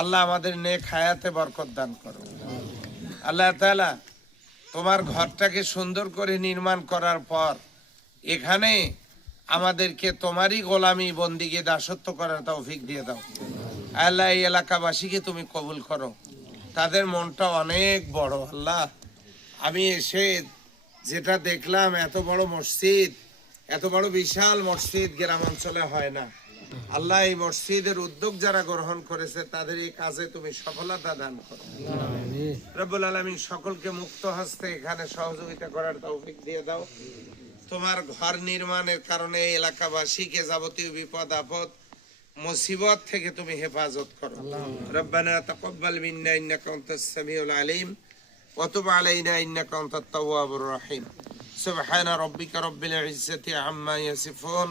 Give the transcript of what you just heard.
আল্লাহ আমাদের নেক হায়াতে বরকত দান করো আল্লাহ তাআলা তোমার ঘরটাকে সুন্দর করে নির্মাণ করার পর এখানে আমাদেরকে তোমারই গোলামি, বন্দিকে দাসত্ব করার তৌফিক দিয়ে দাও। আল্লাহ, এই এলাকাবাসীকে তুমি কবুল করো। তাদের মনটা অনেক বড়, আল্লাহ। আমি এসে যেটা দেখলাম, এত বড় মসজিদ, এত বড় বিশাল মসজিদ গ্রাম অঞ্চলে হয় না। আল্লাহ এই মসজিদের উদ্যোগ যারা গ্রহণ করেছে তাদের এই কাজে তুমি সফলতা দান করো। রব্বুল আলমী সকলকে মুক্ত হস্তে এখানে সহযোগিতা করার তৌফিক দিয়ে দাও। তোমার ঘর নির্মাণের কারণে এলাকাবাসীকে যাবতীয় বিপদ আপদ মুসিবত থেকে তুমি হেফাজত করো। রব্বানা তাকাব্বাল মিন্না ইন্নাকা আনতাস সামিউল আলিম ওয়া তুব আলাইনা ইন্নাকা আনতাত তাওয়াবুর রহিম। সুবহানা রাব্বিকা রব্বিল ইজ্জাতি আম্মা ইয়াসিফুন।